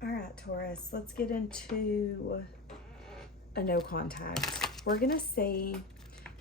All right, Taurus, let's get into a no contact. We're going to see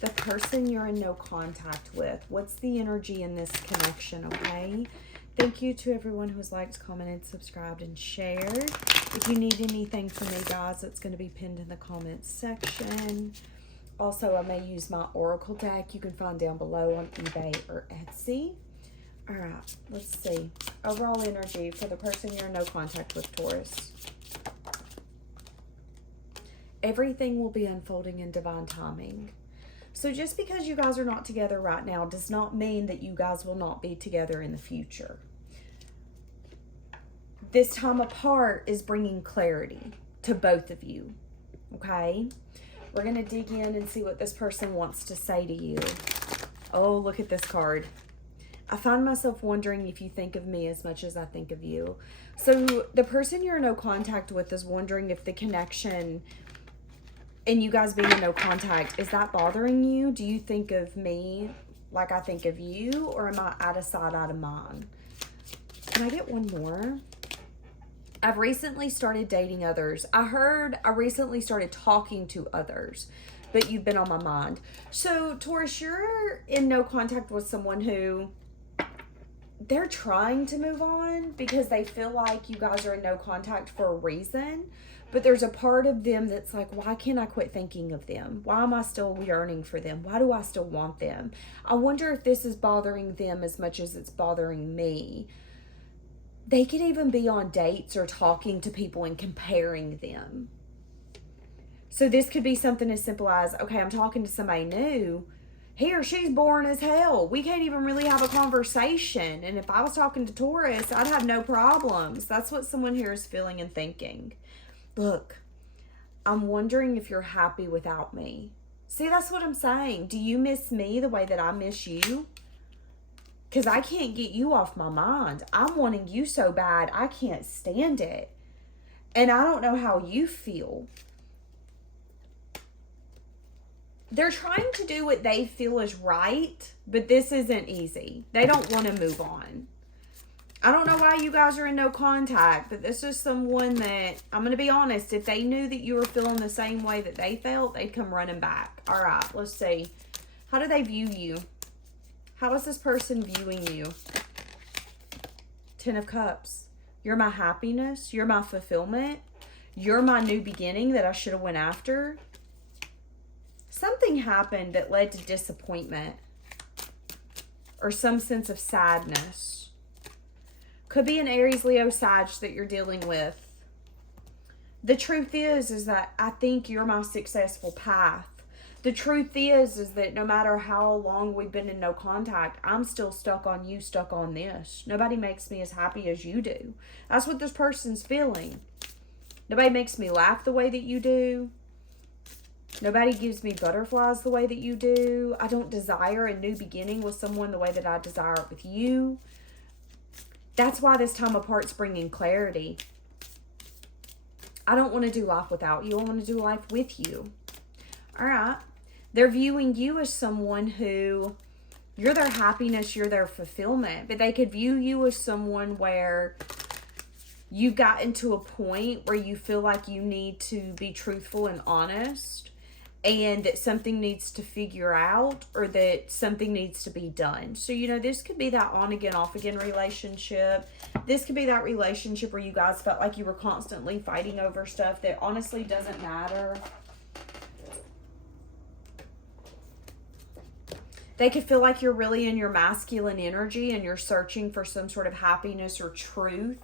the person you're in no contact with. What's the energy in this connection, okay? Thank you to everyone who's liked, commented, subscribed, and shared. If you need anything from me, guys, it's going to be pinned in the comments section. Also, I may use my Oracle deck you can find down below on eBay or Etsy. All right, let's see. Overall energy for the person you're in no contact with, Taurus. Everything will be unfolding in divine timing. So just because you guys are not together right now does not mean that you guys will not be together in the future. This time apart is bringing clarity to both of you, okay? We're going to dig in and see what this person wants to say to you. Oh, look at this card. I find myself wondering if you think of me as much as I think of you. So the person you're in no contact with is wondering if the connection and you guys being in no contact, is that bothering you? Do you think of me like I think of you, or am I out of sight, out of mind? Can I get one more? I've recently started dating others. I recently started talking to others, but you've been on my mind. So Taurus, you're in no contact with someone who they're trying to move on because they feel like you guys are in no contact for a reason. But there's a part of them that's like, why can't I quit thinking of them? Why am I still yearning for them? Why do I still want them? I wonder if this is bothering them as much as it's bothering me. They could even be on dates or talking to people and comparing them. So this could be something as simple as, okay, I'm talking to somebody new. He or she's boring as hell. We can't even really have a conversation. And if I was talking to Taurus, I'd have no problems. That's what someone here is feeling and thinking. Look, I'm wondering if you're happy without me. See, that's what I'm saying. Do you miss me the way that I miss you? Because I can't get you off my mind. I'm wanting you so bad, I can't stand it. And I don't know how you feel. They're trying to do what they feel is right, but this isn't easy. They don't want to move on. I don't know why you guys are in no contact, but this is someone that, I'm going to be honest, if they knew that you were feeling the same way that they felt, they'd come running back. All right, let's see. How do they view you? How is this person viewing you? Ten of Cups. You're my happiness. You're my fulfillment. You're my new beginning that I should have went after. Something happened that led to disappointment or some sense of sadness. Could be an Aries, Leo, Sag that you're dealing with. The truth is that I think you're my successful path. The truth is that no matter how long we've been in no contact, I'm still stuck on you, stuck on this. Nobody makes me as happy as you do. That's what this person's feeling. Nobody makes me laugh the way that you do. Nobody gives me butterflies the way that you do. I don't desire a new beginning with someone the way that I desire it with you. That's why this time apart's bringing clarity. I don't want to do life without you. I want to do life with you. All right. They're viewing you as someone who, you're their happiness, you're their fulfillment. But they could view you as someone where you've gotten to a point where you feel like you need to be truthful and honest, and that something needs to figure out, or that something needs to be done. So, you know, this could be that on again, off again relationship. This could be that relationship where you guys felt like you were constantly fighting over stuff that honestly doesn't matter. They could feel like you're really in your masculine energy and you're searching for some sort of happiness or truth.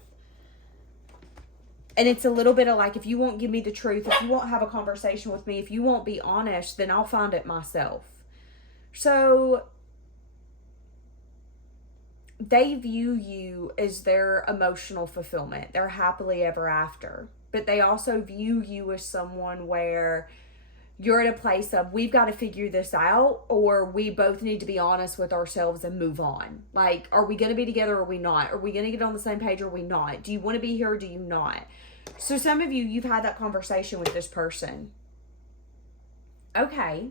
And it's a little bit of like, if you won't give me the truth, if you won't have a conversation with me, if you won't be honest, then I'll find it myself. So they view you as their emotional fulfillment, their happily ever after. But they also view you as someone where you're at a place of, we've got to figure this out, or we both need to be honest with ourselves and move on. Like, are we going to be together or are we not? Are we going to get on the same page or are we not? Do you want to be here or do you not? So some of you, you've had that conversation with this person. Okay.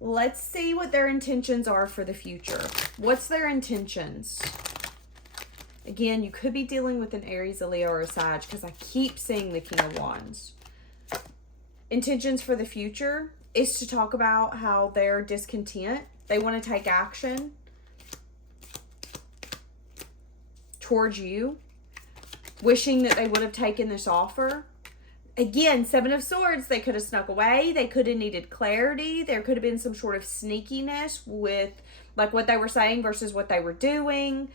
Let's see what their intentions are for the future. What's their intentions? Again, you could be dealing with an Aries, a Leo, or a Sag because I keep seeing the King of Wands. Intentions for the future is to talk about how they're discontent. They want to take action towards you, wishing that they would have taken this offer. Again, Seven of Swords, they could have snuck away. They could have needed clarity. There could have been some sort of sneakiness with like what they were saying versus what they were doing.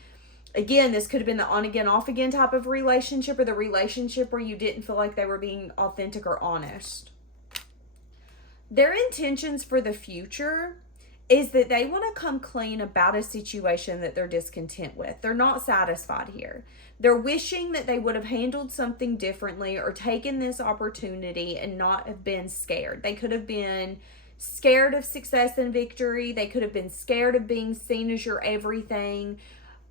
Again, this could have been the on again, off again type of relationship, or the relationship where you didn't feel like they were being authentic or honest. Their intentions for the future is that they want to come clean about a situation that they're discontent with. They're not satisfied here. They're wishing that they would have handled something differently or taken this opportunity and not have been scared. They could have been scared of success and victory. They could have been scared of being seen as your everything,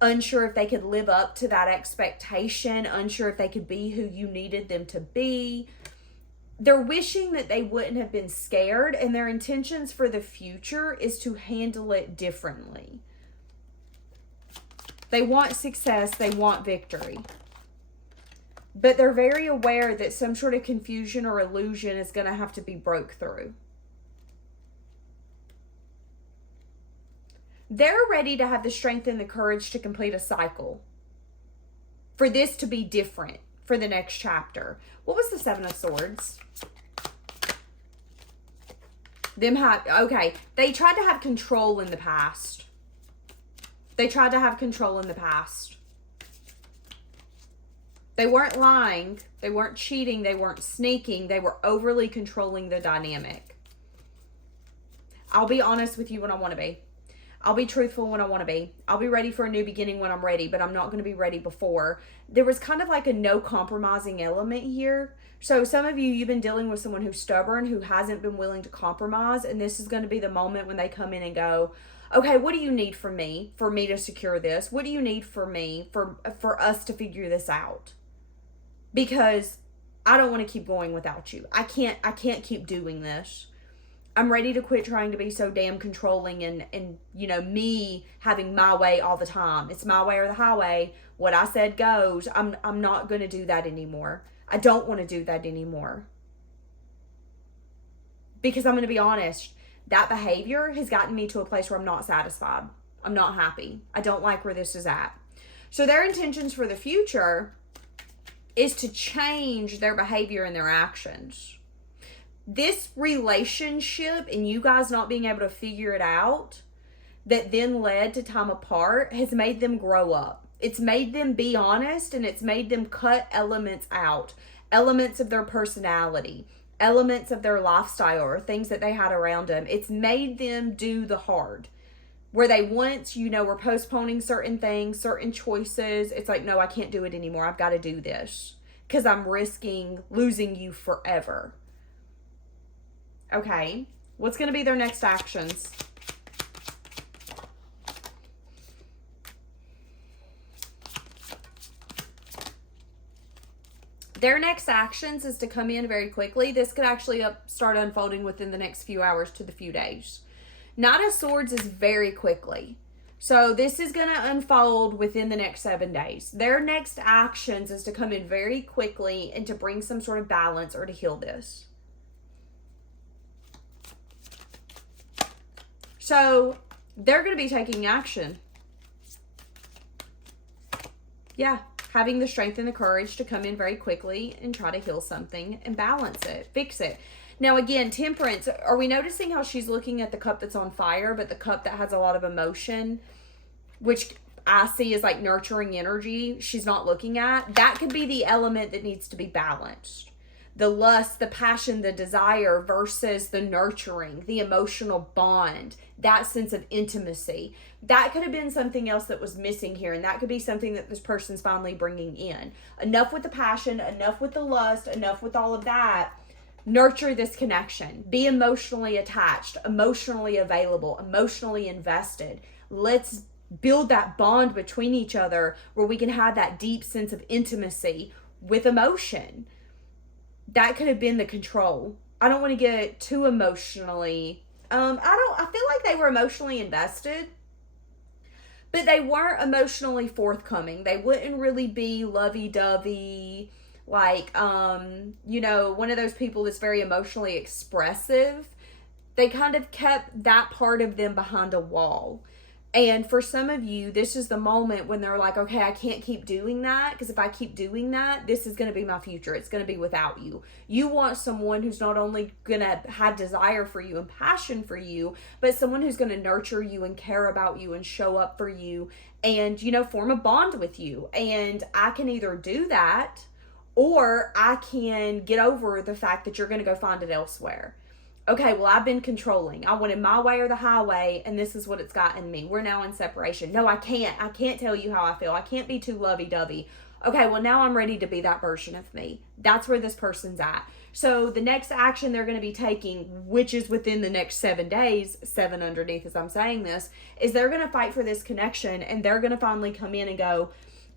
unsure if they could live up to that expectation, unsure if they could be who you needed them to be. They're wishing that they wouldn't have been scared, and their intentions for the future is to handle it differently. They want success, they want victory. But they're very aware that some sort of confusion or illusion is going to have to be broke through. They're ready to have the strength and the courage to complete a cycle. For this to be different for the next chapter. What was the Seven of Swords? Okay, they tried to have control in the past. They tried to have control in the past. They weren't lying. They weren't cheating. They weren't sneaking. They were overly controlling the dynamic. I'll be honest with you when I want to be. I'll be truthful when I want to be. I'll be ready for a new beginning when I'm ready, but I'm not going to be ready before. There was kind of like a no compromising element here. So some of you, you've been dealing with someone who's stubborn, who hasn't been willing to compromise. And this is going to be the moment when they come in and go, okay, what do you need from me for me to secure this? What do you need from me for us to figure this out? Because I don't want to keep going without you. I can't keep doing this. I'm ready to quit trying to be so damn controlling and you know, me having my way all the time. It's my way or the highway. What I said goes. I'm not going to do that anymore. I don't want to do that anymore. Because I'm going to be honest, that behavior has gotten me to a place where I'm not satisfied. I'm not happy. I don't like where this is at. So their intentions for the future is to change their behavior and their actions. This relationship and you guys not being able to figure it out that then led to time apart has made them grow up. It's made them be honest, and it's made them cut elements out, elements of their personality, elements of their lifestyle or things that they had around them. It's made them do the hard. Where they once, you know, were postponing certain things, certain choices. It's like, no, I can't do it anymore. I've got to do this because I'm risking losing you forever. Okay, what's going to be their next actions? Their next actions is to come in very quickly. This could actually start unfolding within the next few hours to the few days. Knight of Swords is very quickly. So this is going to unfold within the next 7 days. Their next actions is to come in very quickly and to bring some sort of balance or to heal this. So they're going to be taking action. Yeah, having the strength and the courage to come in very quickly and try to heal something and balance it, fix it. Now again, Temperance, are we noticing how she's looking at the cup that's on fire, but the cup that has a lot of emotion, which I see as like nurturing energy, she's not looking at? That could be the element that needs to be balanced. The lust, the passion, the desire versus the nurturing, the emotional bond, that sense of intimacy. That could have been something else that was missing here, and that could be something that this person's finally bringing in. Enough with the passion, enough with the lust, enough with all of that. Nurture this connection. Be emotionally attached, emotionally available, emotionally invested. Let's build that bond between each other where we can have that deep sense of intimacy with emotion. That could have been the control. I don't want to get too emotionally. I feel like they were emotionally invested, but they weren't emotionally forthcoming. They wouldn't really be lovey-dovey, like, you know, one of those people that's very emotionally expressive. They kind of kept that part of them behind a wall. And for some of you, this is the moment when they're like, okay, I can't keep doing that, because if I keep doing that, this is going to be my future. It's going to be without you. You want someone who's not only going to have desire for you and passion for you, but someone who's going to nurture you and care about you and show up for you and, you know, form a bond with you. And I can either do that, or I can get over the fact that you're going to go find it elsewhere. Okay, well, I've been controlling. I wanted my way or the highway, and this is what it's gotten me. We're now in separation. No, I can't. I can't tell you how I feel. I can't be too lovey-dovey. Okay, well, now I'm ready to be that version of me. That's where this person's at. So the next action they're going to be taking, which is within the next 7 days, 7 underneath as I'm saying this, is they're going to fight for this connection, and they're going to finally come in and go,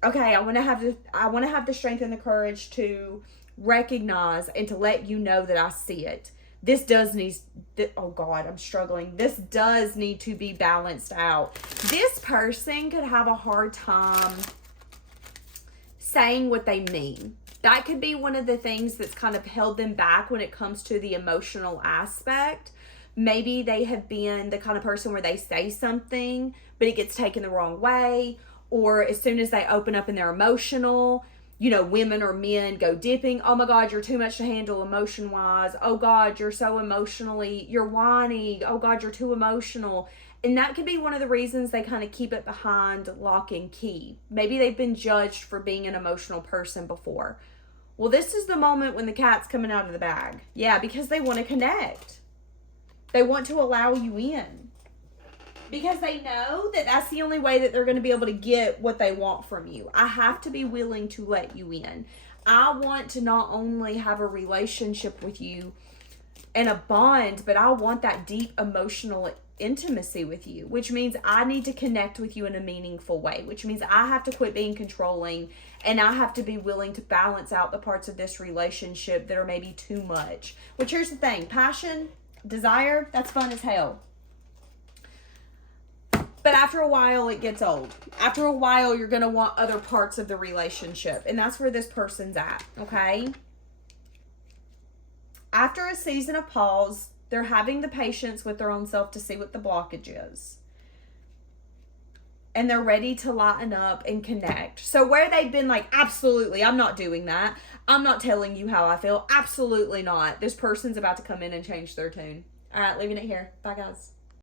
okay, I want to have the strength and the courage to recognize and to let you know that I see it. This does need, oh God, I'm struggling. This does need to be balanced out. This person could have a hard time saying what they mean. That could be one of the things that's kind of held them back when it comes to the emotional aspect. Maybe they have been the kind of person where they say something, but it gets taken the wrong way. Or as soon as they open up and they're emotional, you know, women or men go dipping. Oh my God, you're too much to handle emotion-wise. Oh God, you're so you're whiny. Oh God, you're too emotional. And that could be one of the reasons they kind of keep it behind lock and key. Maybe they've been judged for being an emotional person before. Well, this is the moment when the cat's coming out of the bag. Yeah, because they want to connect. They want to allow you in. Because they know that that's the only way that they're going to be able to get what they want from you. I have to be willing to let you in. I want to not only have a relationship with you and a bond, but I want that deep emotional intimacy with you, which means I need to connect with you in a meaningful way, which means I have to quit being controlling, and I have to be willing to balance out the parts of this relationship that are maybe too much. Which, here's the thing, passion, desire, that's fun as hell. But after a while, it gets old. After a while, you're going to want other parts of the relationship. And that's where this person's at, okay? After a season of pause, they're having the patience with their own self to see what the blockage is. And they're ready to lighten up and connect. So where they've been like, absolutely, I'm not doing that. I'm not telling you how I feel. Absolutely not. This person's about to come in and change their tune. All right, leaving it here. Bye, guys.